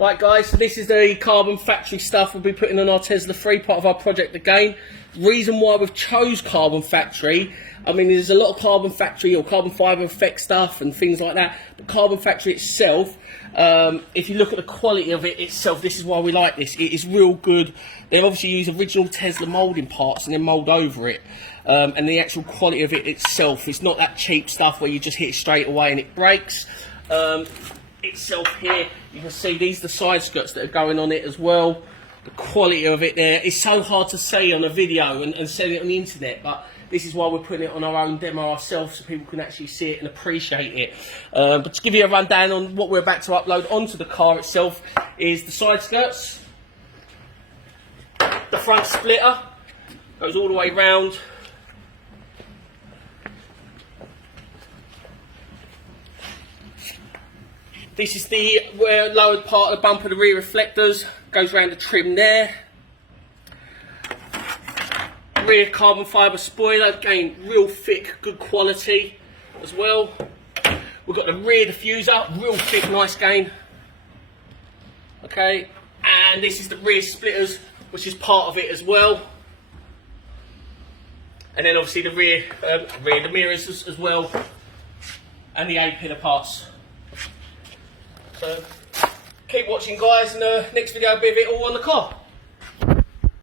Right guys, so this is the carbon factory stuff we'll be putting on our Tesla 3, part of our project again. Reason why we've chose carbon factory, I mean there's a lot of carbon factory or carbon fibre effect stuff and things like that, but carbon factory itself, if you look at the quality of it itself, this is why we like this. It is real good. They obviously use original Tesla moulding parts and then mould over it. And the actual quality of it itself is not that cheap stuff where you just hit it straight away and it breaks. Itself here, you can see these are the side skirts that are going on it as well. The quality of it there is so hard to see on a video and selling it on the internet, but this is why we're putting it on our own demo ourselves so people can actually see it and appreciate it. But to give you a rundown on what we're about to upload onto the car itself is the side skirts, the front splitter goes all the way round. This is the lowered part of the bumper, the rear reflectors, goes around the trim there. Rear carbon fibre spoiler, again, real thick, good quality as well. We've got the rear diffuser, real thick, nice gain. Okay, and this is the rear splitters, which is part of it as well. And then obviously the rear, the mirrors as well, and the A-pillar parts. So keep watching guys, and next video will be a bit all on the car.